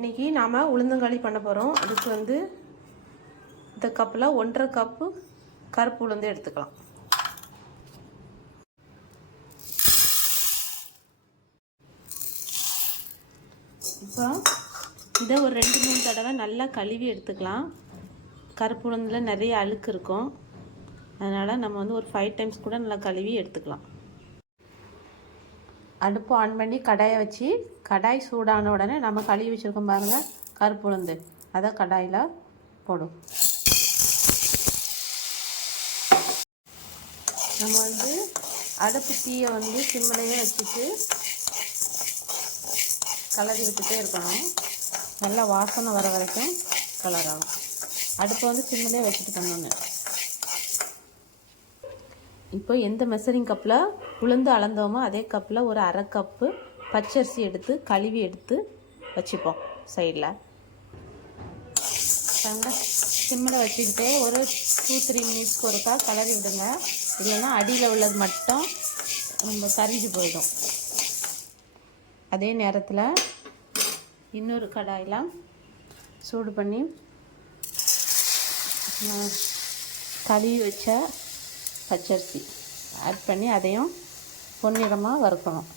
இன்றைக்கி நாம் உளுந்தங்களி பண்ண போகிறோம். அதுக்கு வந்து இந்த கப்பில் 1.5 கப்பு கருப்பு உளுந்து எடுத்துக்கலாம். இப்போ இதை ஒரு 2-3 தடவை நல்லா கழுவி எடுத்துக்கலாம். கருப்பு உளுந்தில் நிறைய அழுக்கு இருக்கும், அதனால் நம்ம வந்து ஒரு 5 டைம்ஸ் கூட நல்லா கழுவி எடுத்துக்கலாம். அடுப்பு ஆன் பண்ணி கடாயை வச்சு, கடாய் சூடான உடனே நம்ம கழுவி வச்சுருக்கோம் பாருங்கள் கருப்பு உளுந்து, அதை கடாயில் போடும். நம்ம வந்து அடுப்பு தீயை வந்து சிம்மிலேயே வச்சுட்டு கலரி விட்டுட்டே இருக்கணும். நல்லா வாசனை வர வரைக்கும் கலராகும். அடுப்பை வந்து சிம்மிலே வச்சுட்டு பண்ணணும். இப்போ எந்த மெஷரிங் கப்பில் உளுந்து அளந்தோமோ அதே கப்பில் ஒரு 1/2 கப்பு பச்சரிசி எடுத்து கழுவி எடுத்து வச்சுப்போம் சைடில். சிம்மில் வச்சுக்கிட்டே ஒரு 2-3 மினிட்ஸ்க்கு ஒருக்கா கலரி விடுங்க. இல்லைன்னா அடியில் உள்ளது மட்டும் ரொம்ப கரிஞ்சு போயிடும். அதே நேரத்தில் இன்னொரு கடாயில் சூடு பண்ணி கழுவி வச்ச பச்சரிசி ஆட் பண்ணி அதையும் பொன்னிறமாக வறுக்கணும்.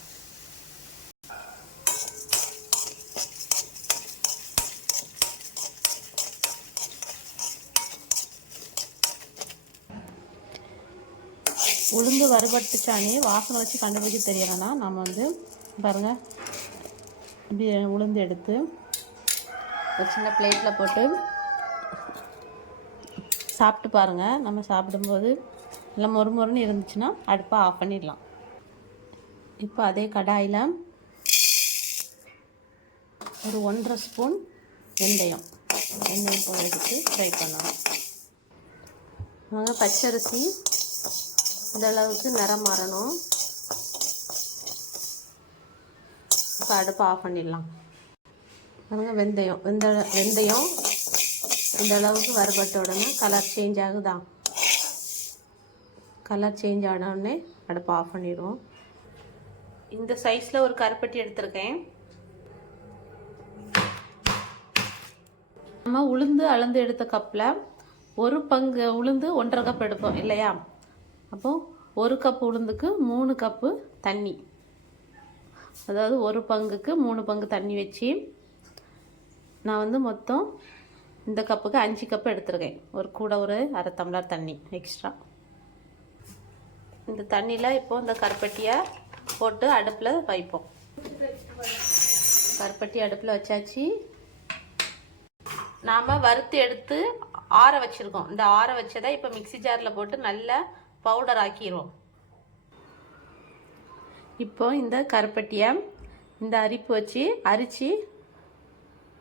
உளுந்து வறுபட்டுச்சானே வாசனை வச்சு கண்டுபிடிச்சி தெரியலைன்னா நம்ம வந்து பாருங்கள் இப்படி உளுந்து எடுத்து ஒரு சின்ன பிளேட்டில் போட்டு சாப்பிட்டு பாருங்கள். நம்ம சாப்பிடும்போது நல்லா மொறுமொறுன்னு இருந்துச்சுன்னா அடுப்பை ஆஃப் பண்ணிடலாம். இப்போ அதே கடாயில் ஒரு 1.5 ஸ்பூன் வெந்தயம் போடுறதுக்கு ஃப்ரை பண்ணணும். பச்சரிசி இந்த அளவுக்கு நிறம் மாறணும். இப்போ அடுப்பை ஆஃப் பண்ணிடலாம். பாருங்கள் வெந்தயம் இந்த அளவுக்கு வறுபட்ட உடனே கலர் சேஞ்ச் ஆகுதா? கலர் சேஞ்ச் ஆனோடனே அடுப்பை ஆஃப் பண்ணிடுவோம். இந்த சைஸில் ஒரு கருப்பட்டி எடுத்திருக்கேன். நம்ம உளுந்து அளந்து எடுத்த கப்பில் 1 பங்கு உளுந்து 1.5 கப் எடுப்போம் இல்லையா? அப்போது 1 கப் உளுந்துக்கு 3 கப்பு தண்ணி, அதாவது 1 பங்குக்கு 3 பங்கு தண்ணி வச்சு நான் வந்து மொத்தம் இந்த கப்புக்கு 5 கப்பு எடுத்துருக்கேன். ஒரு 1/2 டம்ளர் தண்ணி எக்ஸ்ட்ரா. இந்த தண்ணியில் இப்போ இந்த கருப்பட்டியை போட்டு அடுப்பில் வைப்போம். கருப்பட்டி அடுப்பில் வச்சாச்சு. நாம் வறுத்து எடுத்து ஆற வச்சுருக்கோம். இந்த ஆற வச்சதை இப்போ மிக்ஸி ஜாரில் போட்டு நல்லா பவுடர் ஆக்கிடுவோம். இப்போ இந்த கருப்பட்டியை இந்த அரிப்பு வச்சு அரித்து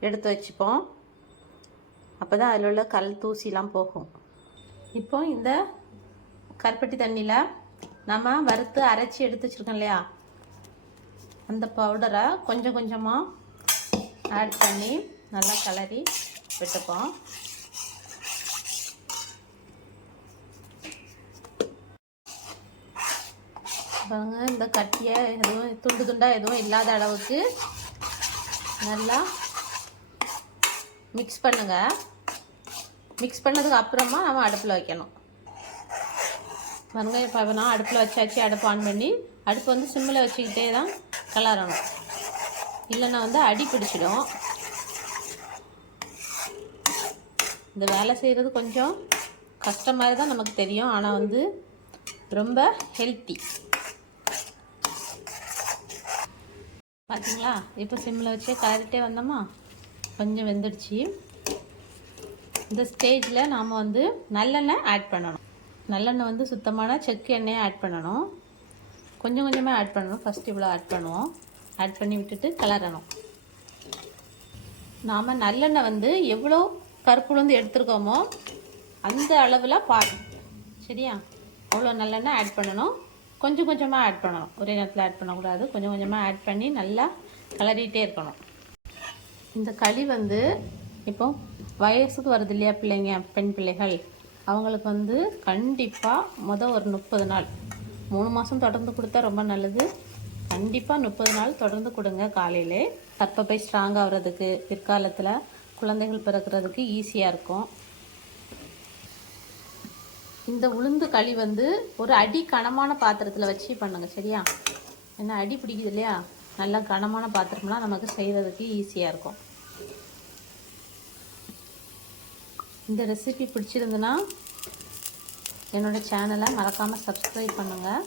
எடுத்து வச்சுப்போம். அப்போ தான் அதில் உள்ள கல் தூசிலாம் போகும். இப்போ இந்த கருப்பட்டி தண்ணியில் நம்ம வறுத்து அரைச்சி எடுத்து வச்சுருக்கோம் இல்லையா, அந்த பவுடரை கொஞ்சம் கொஞ்சமாக ஆட் பண்ணி நல்லா கிளறி விட்டுப்போம். பாருங்க, இந்த கட்டியை எதுவும் துண்டு துண்டாக எதுவும் இல்லாத அளவுக்கு நல்லா மிக்ஸ் பண்ணுங்க. மிக்ஸ் பண்ணதுக்கு அப்புறமா நம்ம அடுப்பில் வைக்கணும். பாருங்க, இப்போ நான் அடுப்பில் வச்சாச்சு. அடுப்பு ஆன் பண்ணி அடுப்பு வந்து சிம்மில் வச்சுக்கிட்டே தான் கிளறணும், இல்லைன்னா வந்து அடி பிடிச்சிடும். இந்த வேலை செய்கிறது கொஞ்சம் கஷ்டம் மாதிரி தான் நமக்கு தெரியும், ஆனால் வந்து ரொம்ப ஹெல்த்தி. பார்த்தீங்களா? இப்போ சிம்மில் வச்சே கிளறிட்டே வந்தோமா, கொஞ்சம் வெந்துடுச்சு. இந்த ஸ்டேஜில் நாம் வந்து நல்லெண்ணெய் ஆட் பண்ணணும். நல்லெண்ணெய் வந்து சுத்தமான செக்கு எண்ணெயை ஆட் பண்ணணும். கொஞ்சம் கொஞ்சமாக ஆட் பண்ணணும். ஃபஸ்ட்டு இவ்வளோ ஆட் பண்ணுவோம். ஆட் பண்ணி விட்டுட்டு கிளறணும். நாம் நல்லெண்ணெய் வந்து எவ்வளோ கருப்பு உளுந்து எடுத்துருக்கோமோ அந்த அளவில் சரியா? அவ்வளோ நல்லெண்ணெய் ஆட் பண்ணணும். கொஞ்சம் கொஞ்சமாக ஆட் பண்ணணும், ஒரே நேரத்தில் ஆட் பண்ணக்கூடாது. கொஞ்சம் கொஞ்சமாக ஆட் பண்ணி நல்லா கிளறிட்டே இருக்கணும். இந்த களி வந்து இப்போ வயசுக்கு வருது இல்லையா பிள்ளைங்க, பெண் பிள்ளைகள், அவங்களுக்கு வந்து கண்டிப்பாக ஒரு 30 நாள், 3 மாதம் தொடர்ந்து கொடுத்தா ரொம்ப நல்லது. கண்டிப்பாக 30 நாள் தொடர்ந்து கொடுங்க காலையிலே. கர்ப்பப்பை ஸ்ட்ராங் ஆகிறதுக்கு, பிற்காலத்தில் குழந்தைகள் பிறக்கிறதுக்கு ஈஸியாக இருக்கும். இந்த உளுந்து களி வந்து ஒரு அடி கனமான பாத்திரத்தில் வச்சு பண்ணுங்க, சரியா? ஏன்னா அடி பிடிக்குது இல்லையா, நல்லா கனமான பாத்திரம்லாம் நமக்கு செய்கிறதுக்கு ஈஸியாக இருக்கும். இந்த ரெசிபி பிடிச்சிருந்துன்னா என்னோடய சேனலை மறக்காமல் சப்ஸ்கிரைப் பண்ணுங்கள்.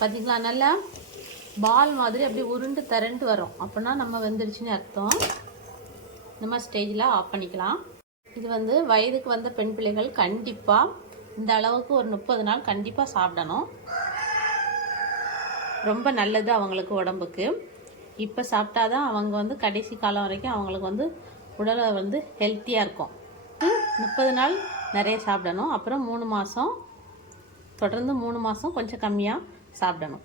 பார்த்தீங்களா, நல்லா பால் மாதிரி அப்படியே உருண்டு திரண்டு வரும். அப்படின்னா நம்ம வெந்துடுச்சுன்னு அர்த்தம். நம்ம ஸ்டேஜில் ஆஃப் பண்ணிக்கலாம். இது வந்து வயதுக்கு வந்த பெண் பிள்ளைகள் கண்டிப்பாக இந்த அளவுக்கு ஒரு 30 நாள் கண்டிப்பாக சாப்பிடணும். ரொம்ப நல்லது அவங்களுக்கு உடம்புக்கு. இப்போ சாப்பிட்டாதான் அவங்க வந்து கடைசி காலம் வரைக்கும் அவங்களுக்கு வந்து உடலை வந்து ஹெல்த்தியாக இருக்கும். 30 நாள் நிறைய சாப்பிடணும். அப்புறம் 3 மாதம் தொடர்ந்து 3 மாதம் கொஞ்சம் கம்மியாக சாப்பிடணும்.